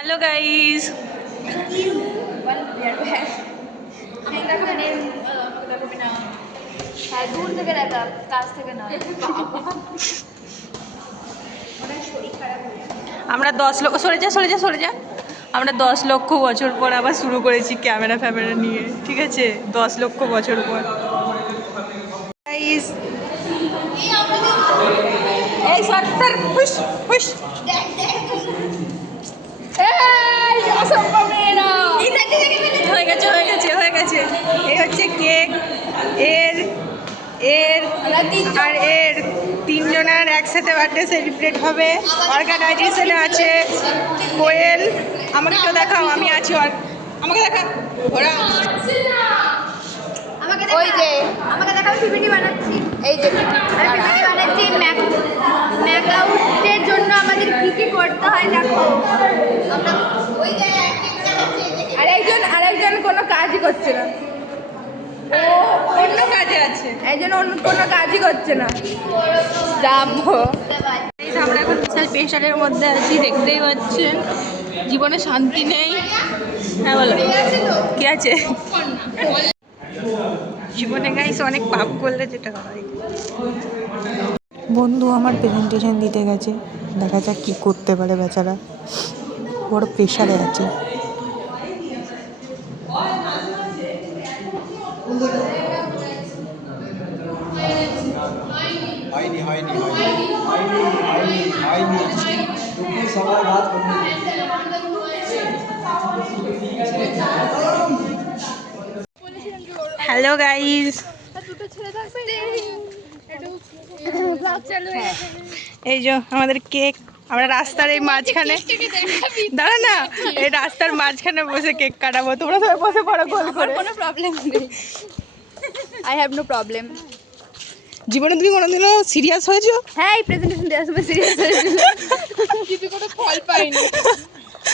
Hello guys দূর থেকে দেখা কাছ থেকে না আমরা 10 লক্ষ সরে যা আমরা 10 লক্ষ বছর পর আবার শুরু করেছি ক্যামেরা ফ্যামেরা নিয়ে, ঠিক আছে? 10 লক্ষ বছর পর গাইস এই সরকার খুশ খুশ হয়ে গেছে এই হচ্ছে কেক এর এর আর এর তিনজনের একসাথে বার্থডে সেলিব্রেট হবে। অর্গানাইজেশনে আছে কোয়েল, আমাকে তো দেখাও, আমি আছি। আমাকে দেখা ওরা ওই যে আমাকে দেখাও, পিপিটি বানাচ্ছি। এই যে আমি পিপিটি বানাচ্ছি ম্যাকআউটের জন্য আমাদের কি কি করতে হয় দেখো। আমরা ওই যে আরেকজন কোনো কাজই করছে না, ও অন্য কাজে আছে, একজন অন্য কোনো কাজই করছে না। যাবো আমরা এখন বিশাল প্রেশারের মধ্যে আছি, দেখতেই পাচ্ছেন। জীবনে শান্তি নেই। হ্যাঁ বলো কি আছে জীবনে? গাইস অনেক পাপ করলে যেটা হয়। বন্ধু আমার প্রেজেন্টেশন দিতে গেছে, দেখা যাক কী করতে পারে বেচারা, বড় প্রেশারে আছে। হ্যালো গাইস, এই যে আমাদের কেক। আমরা রাস্তার এই মাঝখানে, দাঁড়া না, এই রাস্তার মাঝখানে বসে কেক কাটাবো। তোমরা সবাই বসে পড়ো গোল করে। কোনো প্রবলেম নেই, আই হ্যাভ নো প্রবলেম। জীবনে তুমি কোনোদিনও সিরিয়াস হয়েছো? হ্যাঁ, এই প্রেজেন্টেশন দেওয়ার সময় সিরিয়াস হয়েছিল, কিন্তু কোনো ফল পাইনি।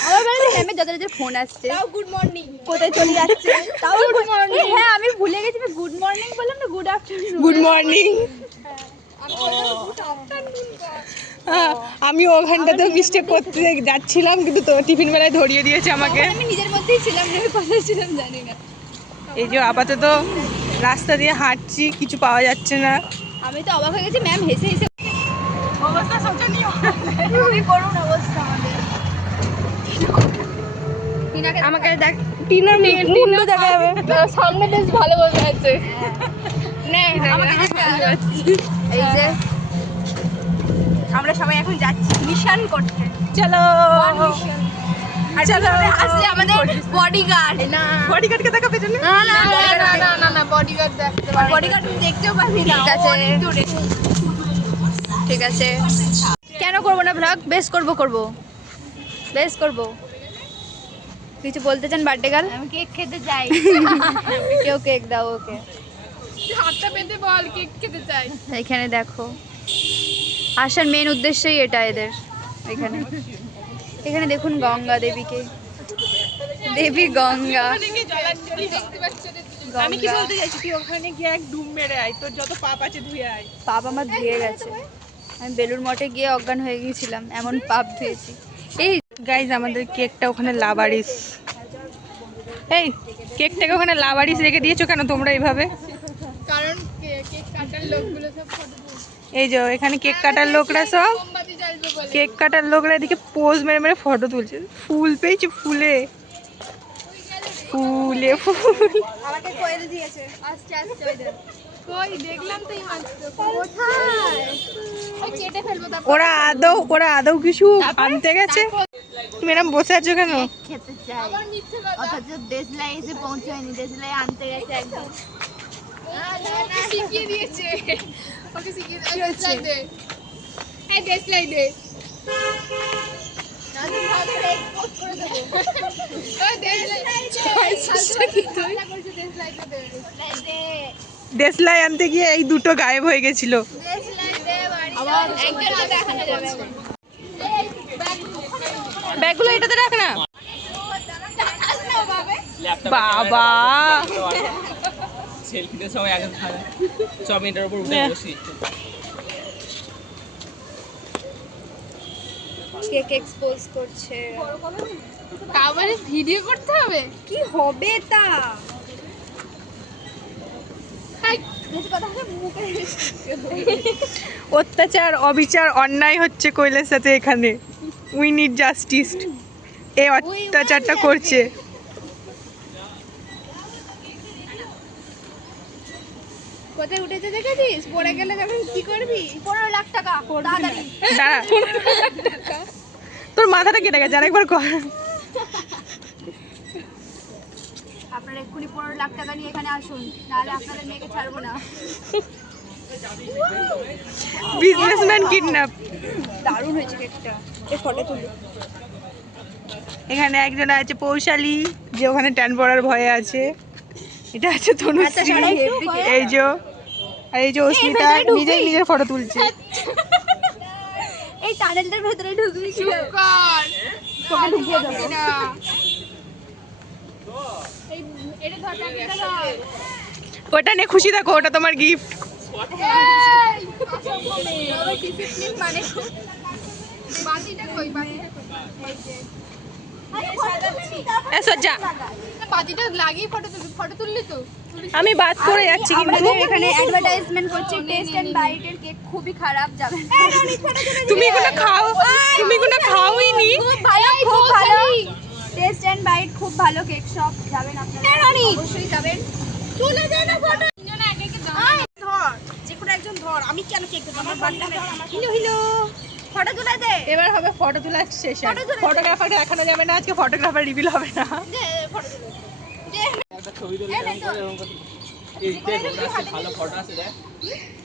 আমার বাড়িতে ম্যামের যত ফোন আসছে, তাও গুড মর্নিং, কোথায় চলে যাচ্ছে, তাও গুড মর্নিং। হ্যাঁ আমি ভুলে গেছি, গুড মর্নিং বললাম না, গুড আফটারনুন। Good morning. আমি ওখানটাতে মিস্টেক করতে যাচ্ছিলাম, কিন্তু তো টিফিন বেলায় ধরিয়ে দিয়েছে আমাকে। আমি নিজের মধ্যেই ছিলাম, আমি কোথায় ছিলাম জানি না। এই যে আপাতত রাস্তা দিয়ে হাঁটছি, কিছু পাওয়া যাচ্ছে না। আমি তো অবাক হয়ে গেছি, ম্যাম হেসে হেসে। অবস্থা শোচনীয়, খুবই করুণ অবস্থা আমাদের। আমাকে দেখ, টিনার মুন্ডু দেখা যাবে, সামনে বেশ ভালো বসে আছে। এই যে আমরা সবাই এখন যাচ্ছি মিশন করতে। চলো চলো। আসলে আমাদের বডিগার্ড, না বডিগার্ডকে দেখা পেছনে। না না না না না বডিগার্ড দেখতে পারবো, বডিগার্ড দেখতেও পাবি না। ঠিক আছে ঠিক আছে, কেন করবো না ভ্লগ? বেশ করবো বেশ করবো। কিছু বলতে চান বার্থডে গার্ল? আমি কেক খেতে চাই। কেউ কেক দাও ওকে, হাতটা পেতে বল কেক খেতে চাই। এখানে দেখো আসার মেন উদ্দেশ্যই এটা এদের। এখানে এখানে দেখুন গঙ্গা দেবীকে, দেবী গঙ্গা। আমি কি বলতে চাইছি, তুই ওখানে গিয়ে এক ডুব মেরে আয়, তোর যত পাপ আছে ধুয়ে আয়। পাপ আমার ধুয়ে গেছে, আমি বেলুর মঠে গিয়ে অজ্ঞান হয়ে গিয়েছিলাম, এমন পাপ ধুয়েছি। এই গাইজ আমাদের কেকটা ওখানে লাবারিস, এই কেকটাকে ওখানে লাবারিস রেখে দিয়েছো কেন তোমরা এইভাবে? কারণ কেক কাটার লোকগুলো সব ফটো, এই যে এখানে কেক কাটার লোকরা সব, কেক কাটার লোকরা এদিকে পোজ মেরে মেরে ফটো তুলছে। ফুল পেয়েছে, ফুলে ফুলে ফুল। আমাকে কোয়েল দিয়েছে, আসছে আসছে ওই দেখ, কই দেখলাম তো এই মাত্র, কোথায় ওই কেটে ফেলবো। তারপর ওরা আদৌ কিছু আনতে গেছে? তুমি এরকম বসে আছো কেন? খেতে চাই, অথচ দেশলাই এসে পৌঁছায়নি, দেশলাই আনতে গেছে একদম। শিখিয়ে দিয়েছে, ওকে শিখিয়ে দেশলাই দে, এই দেশলাই দে। দেশলাই আনতে গিয়ে এই দুটো গায়েব হয়ে গেছিল। ব্যাগগুলো এটাতে রাখ না বাবা। সেলফিতে সবাই আগে খায়, 6 মিনিটের উপর উঠে বসি। কেক এক্সপোজ করছে। আবার ভিডিও করতে হবে কি হবে তা অত্যাচার অবিচার অন্যায় হচ্ছে কৈলাস সাথে এখানে। We need justice. এই অত্যাচারটা করছে। কোথায় উঠেছে দেখেছিস? পড়ে গেলে যখন কি করবি? 15 লাখ টাকা তাড়াতাড়ি। দাঁড়া, তোর মাথাটা কেটে গেছে, আরেকবার কর। আপনারা এক্ষুনি 15 লাখ টাকা নিয়ে এখানে আসুন, নাহলে আপনাদের মেয়েকে ছাড়বো না। Businessman kidnap. দারুণ হয়েছে কেকটা। এই ফটো তুলি। এখানে একজন আছে পৌশালী, যে ওখানে ট্যান পড়ার ভয়ে আছে। এটা আছে তনুশ্রী, এই যে, আর এই যে অস্মিতা নিজেই নিজের ফটো তুলছে। এই টানেলটার ভেতরে ঢুকবি কি কর? তোকে ঢুকিয়ে দেবো না। এই এটা ধরটা কি দাও? ওটা নিয়ে খুশি থাকো, ওটা তোমার গিফট। এই ডিসিপ্লিন মানে বাতিটা কই বাতিটা কই? এই যে সজ্জা, বাতিটা লাগিয়ে ফটো তুললি তো? আমি বাদ করে যাচ্ছি কিন্তু এখানে অ্যাডভার্টাইজমেন্ট করছি টেস্ট এন্ড বাইটের কেক খুবই খারাপ যাবে। তুমি এগুলো খাও, তুমি এগুলো খাওই নি। খুব ভালো টেস্ট এন্ড বাইট খুব ভালো কেক শপ, যাবেন আপনারা অবশ্যই যাবেন। তুলে দে না ফটো তিনজনে একে একে ধর যে কোনো একজন ধর। আমি কেন কেক দেব? আমার বান্ডা ধর। আমার হিলো হিলো ফটো তুলে দে। এবার হবে ফটো তোলার সেশন। ফটোগ্রাফার দেখানো যাবে না আজকে, ফটোগ্রাফার রিভিল হবে না। দে ফটো তুলে দে। একটা ছবি তুলে এরকম করে এরকম করে। এইদিকে রোদ আসছে, ভালো ফটো আসছে দেখ।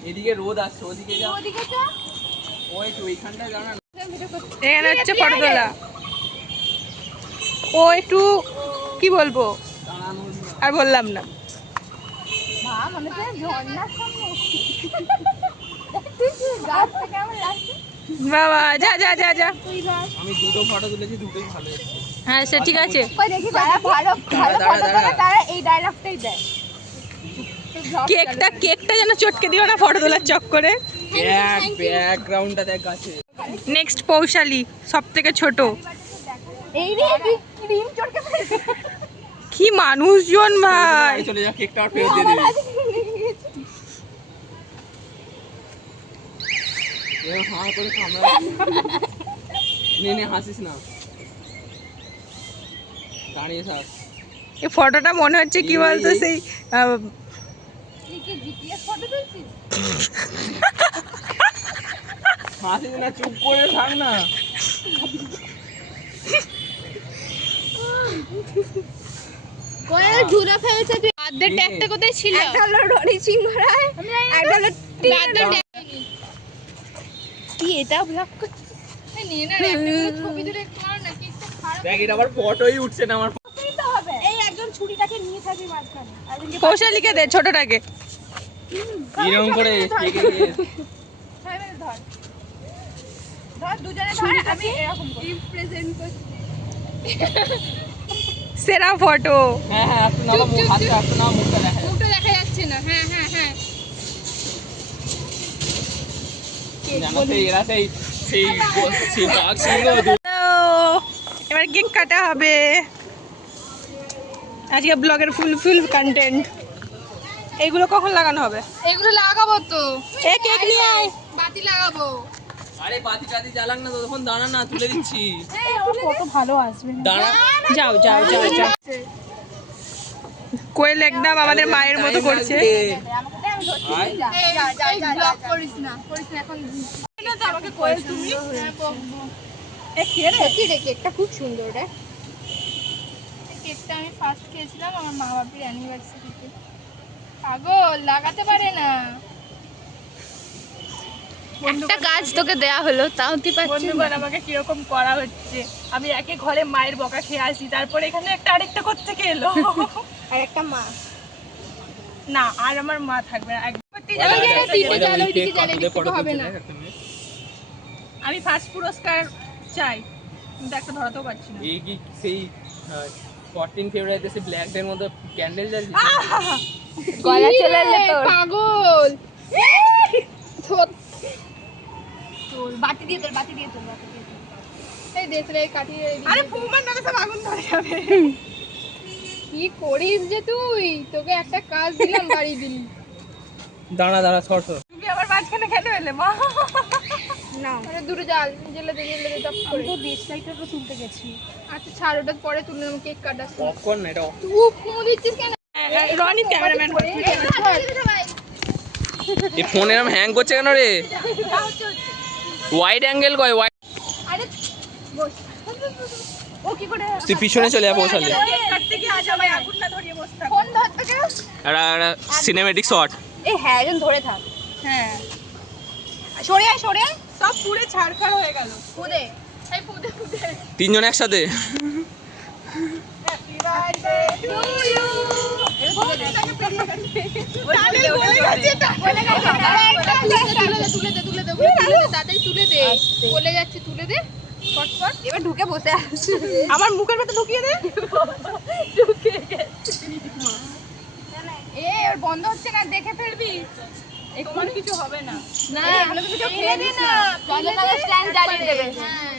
এদিকে রোদ আসছে, ওদিকে যা। ওদিকে যা। ওই তো ওইখানটায় যাও না। এখানে হচ্ছে ফটো তোলা। ও একটু কি বলবো, আর বললাম না। মা মনে হচ্ছে ঝর্ণার সামনে তুই গাছ থেকে আমার লাগছে। বাবা যা যা যা যা। তুই ধর। আমি দুটো ফটো তুলেছি, দুটোই ভালো এসেছে। হ্যাঁ সে ঠিক আছে। কই দেখি যারা ভালো ভালো দাঁড়া, ফটো দাঁড়া। তোলে তারা এই ডায়লগটাই দেয়। কেকটা যেন চটকে দিও না ফটো তোলার চক্করে। ব্যাকগ্রাউন্ডটা দেখ গাছে। নেক্সট পৌশালী, সব থেকে ছোট। এই রে তুই ক্রিম চটকে ফেলছিস। কি মানুষজন ভাই। বাড়ি চলে যা, কেকটা আর ফেরত দিয়ে দিবি। এরকম হাঁ করে কামড়া। নে হাসিস না, দাঁড়িয়ে থাক। এই ফটোটা মনে হচ্ছে কি বলতো, সেই তুই কি জিপিএস ফটো তুলছিস? হাসিস না, চুপ করে থাক না। কোন ঝুলা ফেলছে তুই? বাদের ট্যাগটা কোথায় ছিল? একটা হলো রনি সিংহরায়, একটা হলো বাদের ট্যাগ। কি এটা ব্লক করছিস? এই নিয়ে না একটা করে ছবি তুলে একটু মার না, কেকটা খারাপ দেখ এটা আবার ফটোই উঠছে না আমার। করতেই তো হবে। এই একজন ছুরিটাকে নিয়ে থাকবি মাঝখানে, আর একজনকে পৌশালীকে দে ছোটটাকে। এরকম করে কেকে দিয়ে। ধর ধর দুজনে ধর, আমি এরকম রিপ্রেজেন্ট করছি। সেরা ফটো। হ্যাঁ হ্যাঁ, একটু নাও মুখ, হাতটা একটু নাও, মুখটা দেখা যাচ্ছে। মুখটা দেখা যাচ্ছে না। হ্যাঁ হ্যাঁ হ্যাঁ জানো তো এরা সেই সেই সেই বাঘ সিংহ এবার কেক কাটা হবে। আজকে ব্লগের ফুল ফুল কন্টেন্ট। এইগুলো কখন লাগানো হবে? এগুলো লাগাবো তো। এ কেক নিয়ে আয়। বাতি লাগাবো। আরে বাতি টাতি জ্বালাক না, ততক্ষণ দাঁড়া না, তুলে দিচ্ছি। কত ভালো আসবে। দাঁড়া। যাও যাও যাও যাও। কোয়েল একদম আমাদের মায়ের মতো করছে। আয়। ব্লগ করিস না এখন। না তো আমাকে কোয়েল তুমি। সত্যি রে কেকটা খুব সুন্দর রে। কেকটা আমি ফার্স্ট খেয়েছিলাম আমার মা বাবার অ্যানিভার্সারিতে। পাগল লাগাতে পারে না। একটা গাছ তোকে দেয়া হলো, তাও তুই পাচ্ছিস না। বন্ধুগণ আমাকে কিরকম করা হচ্ছে। আমি একে ঘরে মায়ের বকা খেয়ে আসি, তারপরে এখানে একটা আরেকটা কোত্থেকে এলো। আর একটা মা। না আর আমার মা থাকবে না। আমি ফার্স্ট পুরস্কার চাই, কিন্তু একটা ধরাতেও পারছি না। এই কি সেই 14 ফেব্রুয়ারিতে সেই ব্ল্যাক ডের মধ্যে ক্যান্ডেল জ্বালছিস? গলা চলে এলো তোর। পাগল। তোর বাতি দিয়ে তোর। এই দেখ রে কাটিয়ে। আরে ফুমার নামে সব আগুন যাবে। কি করিস যে তুই? তোকে একটা কাজ দিলাম, বাড়ি দিলি। দাঁড়া দাঁড়া সর সর। তুমি আবার মাঝখানে কেন এলে মা? না আরে দূরে জেলে দে টপ করে। তো বেশ লাইটার তো তুলতে গেছি। আচ্ছা ছাড়, ওটা পরে তুলে নেব, কেক কাটাস। অফ কর না এটা। তুই ফোন দিচ্ছিস কেন? রনি ক্যামেরাম্যান। এই ফোন এরকম হ্যাং করছে কেন রে? ওয়াইড অ্যাঙ্গেল কয় ওয়াইড। আরে বস। ও কি করে? তুই পিছনে চলে যা পৌঁছালে। কেক কাটতে গিয়ে আজ আমায় আগুন না ধরিয়ে বসে থাকো। ফোন ধরতে কেন? একটা সিনেমেটিক শট। এই হ্যাঁ, একজন ধরে থাক। হ্যাঁ সরে আয়, সরে আয়। সব পুরে ছাড়খাড় হয়ে গেল। ফুদে। এই ফুদে। তিনজন একসাথে। Happy birthday to you. বলে যাচ্ছে তুলে দে। ফটফট এবার ঢুকে বসে আছে। আমার মুখের ভেতর ঢুকিয়ে দে। ওর বন্ধ হচ্ছে না, দেখে ফেলবি। তোমার কিছু হবে না। না এগুলো তো কিছু খেয়ে নিস না। স্ট্যান্ড জ্বালিয়ে দেবে।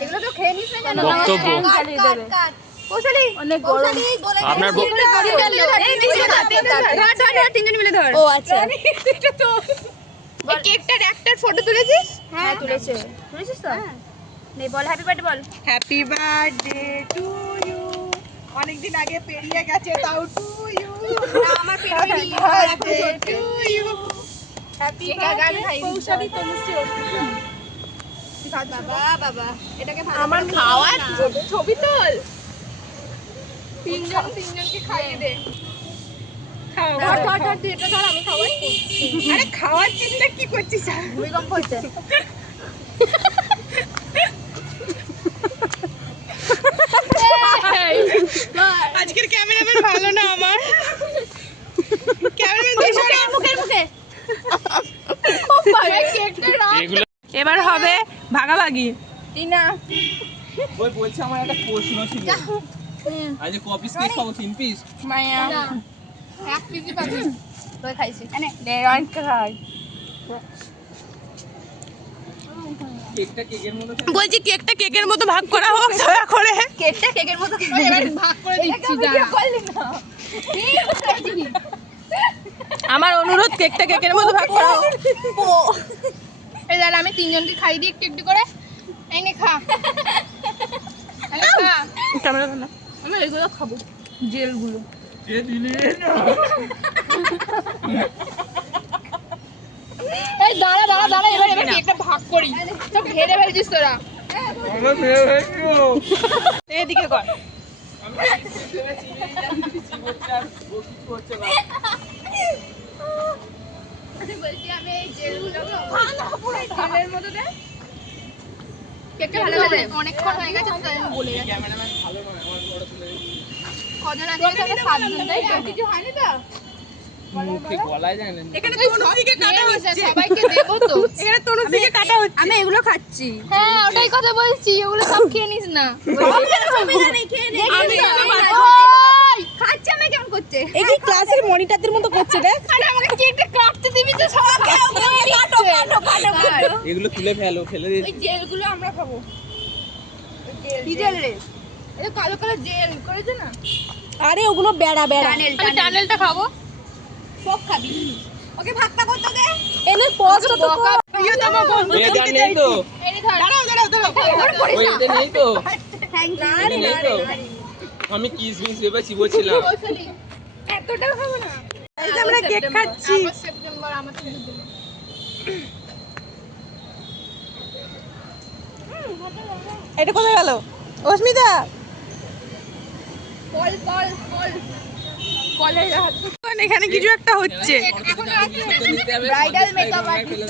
এগুলো তো খেয়ে নিস না জানো। বক্তব্য। জ্বালিয়ে দেবে। কৌশলী অনেক গরম। আপনার তিনজন মিলে ধর। ও আচ্ছা। কেকটার একটার ফটো তুলেছিস? হ্যাঁ তুলেছে। তুলেছিস তো? নে বল হ্যাপি বার্থডে বল। Happy birthday to you. অনেকদিন আগে পেরিয়ে গেছে তাও টু ইউ। আমার পেরিয়ে birthday to you. Happy birthday Koushali Tanushree. বাবা এটাকে আমার খাওয়ার ছবি তোল। তিনজনকে খাইয়ে দে। খাও ধর এটা ধর, আমি খাওয়াই। আরে খাওয়ার চিন্তা কি করছিস? ভূমিকম্প হচ্ছে। আজকের ক্যামেরাম্যান ভালো না আমার। ক্যামেরাম্যান মুখে এগুলো এবার হবে ভাগাভাগি। টিনা ওই বলছে আমার একটা প্রশ্ন ছিল। আজ কপি কেক খাবো 3 পিস। মায়া এক কেজি পাবি। তুই খাইছিস এনে রনি খাই। কেকটা কেকের মতো বলছি কেকটা কেকের মতো ভাগ করা হোক দয়া করে। কেকটা কেকের মতো এবার ভাগ করে দিচ্ছি যা। আমার অনুরোধ কেকটা কেকের মতো ভাগ করা হোক। এই দাঁড়া, আমি তিনজনকে খাই দিই একটু একটু করে। এই নে খা। খা। ক্যামেরা ধর না। আমি এগুলো খাবো, জেলগুলো। এ দিলে না। এই দাঁড়া এবার কেকটা ভাগ করি। সব ঘেরে ফেলছিস তোরা। আমার মেয়ে হয়েছিল। এদিকে কর। আমি পিছনে চিবিয়ে যাচ্ছি, চিবোচ্ছে আর ও কিছু হচ্ছে না। বলছি আমি এই জেলগুলো খাবো। জেলের মতো দে। কেকটা ভালো করে অনেকক্ষণ হয়ে গেছে তো আমি বলে যাচ্ছি। ক্যামেরাম্যান ভালো নয়, আমার ফটো তুলে দিচ্ছি। কজন আছে? তাহলে 7 জন, তাই তো? কিছু হয়নি তো? মুখে গলায় যায় না। এখানে তনুশ্রীকে কাটা হচ্ছে। সবাইকে দেবো তো। এখানে তনুশ্রীকে কাটা হচ্ছে। আমি এগুলো খাচ্ছি। হ্যাঁ ওটাই কথা বলছি, ওগুলো সব খেয়ে নিস না। খাচ্ছে আমি কেমন করছে? এই কি ক্লাসের মনিটরদের মতো করছে দেখ। আরে আমাকে কেকটা কাটতে দিবি তো সব। কাটো। এগুলো তুলে ফেলে দিয়েছি। ওই জেলগুলো আমরা খাবো। কি জেল রে? এটা কালো কালো জেল করেছে না? আরে ওগুলো বেড়া বেড়া। আমি টানেলটা খাবো। সব খাবি। ওকে ভাগটা করতে দে। এনে পোস্ট তো প্রিয়তম বন্ধু এদের দেখতে নেই তো। এই ধর। দাঁড়াও। ওই এদের নেই তো। Thank you. এদের নেই তো। আমি কিসমিস ভেবে চিবোচ্ছিলাম। এতটাও খাবো না। এই যে আমরা কেক খাচ্ছি। আমার সেপ্টেম্বর আমার তো দিন। এটা কোথায় গেল? অস্মিতা কল কলের হাত। এখানে কিছু একটা হচ্ছে। এখনো আছে। ব্রাইডাল Bridal makeup artist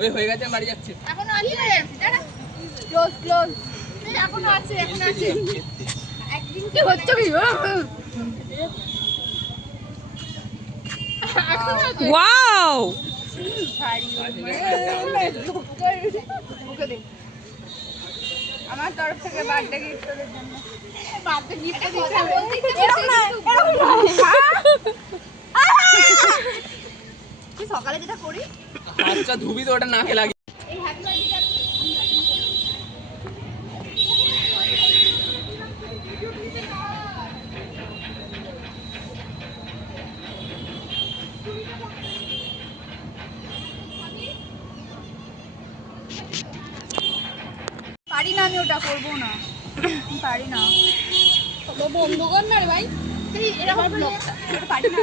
ওই হয়ে গেছে, বাড়ি যাচ্ছে। এখনো আছে। দাঁড়া। ক্লোজ। এখনো আছে। একদিন কি হচ্ছে কি? এখনো আছে। ওয়াও ওকে দে। আমার তরফ থেকে বার্থডে গিফট তোদের জন্য। বার্থডে গিফট দিতে হবে। এরকম না। তুই সকালে যেটা করি আচ্ছা ধুবি তো ওটা নাকে লাগে। এই হ্যাপি বার্থডে ভিডিওটা করবো না, পারি না। বন্ধ কর না রে ভাই, এরকম ব্লগটা পারি না।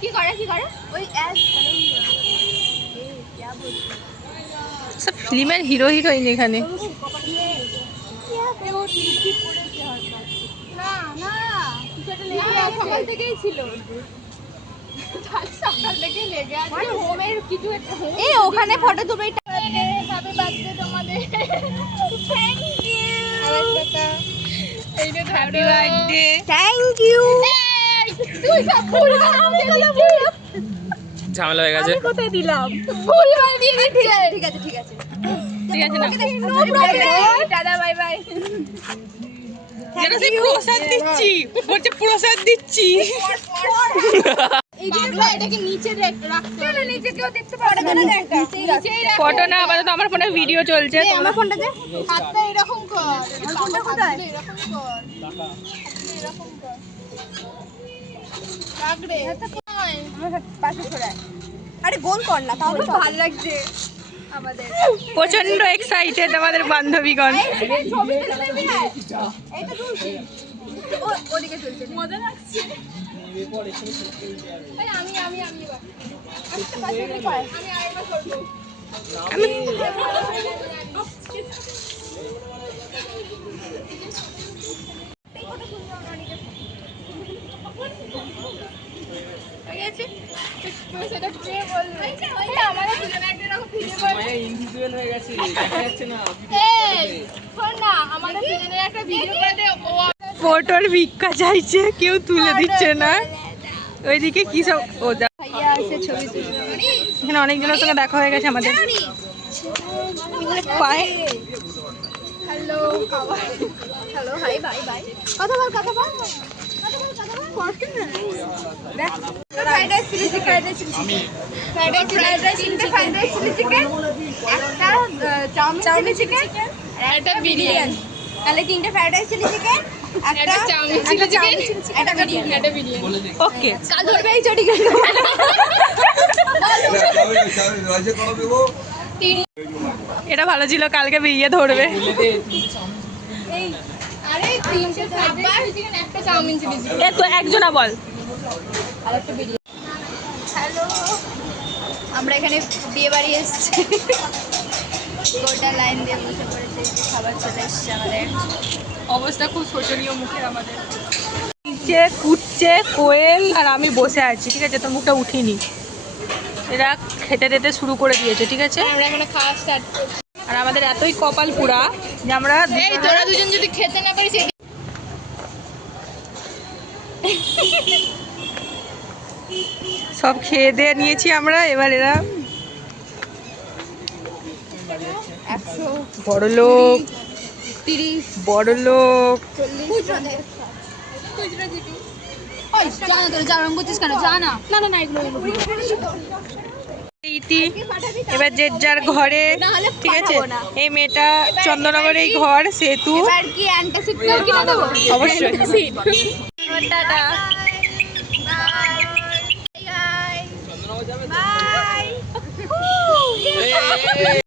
কি করে ওই সব ফিল্মের হিরো হিরোইন এখানে। না না কিছু একটা লেগে আছে, সকাল থেকেই ছিল, সকাল থেকে লেগে আছে হোমের কিছু একটা। এই ওখানে ফটো তুলবে, হ্যাপি বার্থডে তোমাদের, thank you, happy birthday. Thank you. তুই সব ভুল আমি ঝামেলা হয়ে গেছে। কোথায় দিলাম? ভুল ভাল দিয়ে দিচ্ছি। ঠিক আছে ঠিক আছে না, নো প্রবলেম, দাদা বাই বাই। যেন সেই প্রসাদ দিচ্ছি, বলছে প্রসাদ দিচ্ছি। এইগুলো এটাকে নিচে রাখতে হবে, নিচে কেউ দেখতে পারে না, নিচেই রাখ। ফটো না, আপাতত আমার ফোনে ভিডিও চলছে। আমার ফোনটা দে, হাতটা এরকম কর, ফোনটা কোথায়, এরকম কর, এরকম কর, রাখ রে, আমার পাশে সরায়। আরে গোল কর না, তাহলে ভালো লাগছে আমাদের। প্রচন্ড এক্সাইটেড আমাদের বান্ধবীগণ। ছবি তুলে নিবি না, এইটা তুলছি, ওদিকে চলছে, মজা লাগছে। এই আমি এবার আচ্ছা পাশে কর, আমি আরেকবার করব। ইন্ডিভিজুয়াল হয়ে গেছে, দেখা যাচ্ছে না। ফটোর ভিক্ষা চাইছে, কেউ তুলে দিচ্ছে না। ওইদিকে কি সব ও যা, এখানে অনেকজনের সঙ্গে দেখা হয়ে গেছে আমাদের। পায়ে hello hello hi bye bye, কথা বল ফ্রাইড রাইস চিলি চিকেন, একটা চাউমিন চিকেন, একটা বিরিয়ানি। তাহলে 3টে ফ্রাইড রাইস চিলি চিকেন, একটা চাউমিন চিলি চিকেন, একটা বিরিয়ানি। ওকে, কাল ধরবে এই চটি গেল। এটা ভালো ছিল, কালকে বেরিয়ে ধরবে। আরে 3টে ফ্রাইড রাইস চিকেন, একটা চাউমিন চিলি চিকেন, এ তো একজনা বল। আর একটা বিরিয়ানি। হ্যালো, আমরা এখানে বিয়ে বাড়ি এসেছি, গোটা লাইন দিয়ে বসে পড়েছে, খাবার চলে এসছে আমাদের। অবস্থা খুব শোচনীয় মুখের আমাদের। নিচে কুটছে কোয়েল আর আমি বসে আছি, ঠিক আছে? তোর মুখটা উঠিনি। এরা খেতে টেতে শুরু করে দিয়েছে, ঠিক আছে? আমরা এখানে খাওয়া স্টার্ট করছি। আর আমাদের এতই কপাল পুরা যে আমরা এই তোরা দুজন যদি খেতে না পারিস, সব খেয়ে দিয়ে নিয়েছি আমরা। এবার এরা 100 বড় লোক, 30 বড় লোক। 40 খুচরা দিবি। ওই জানা তোরা জারম করছিস কেন? জানা না না না, এগুলো ইতি এবার যে যার ঘরে, ঠিক আছে? এই মেয়েটা চন্দননগরেই ঘর, সেতু। এবার কি অ্যান্টাসিড কিনে দেবো? অবশ্যই। টাটা। বাই।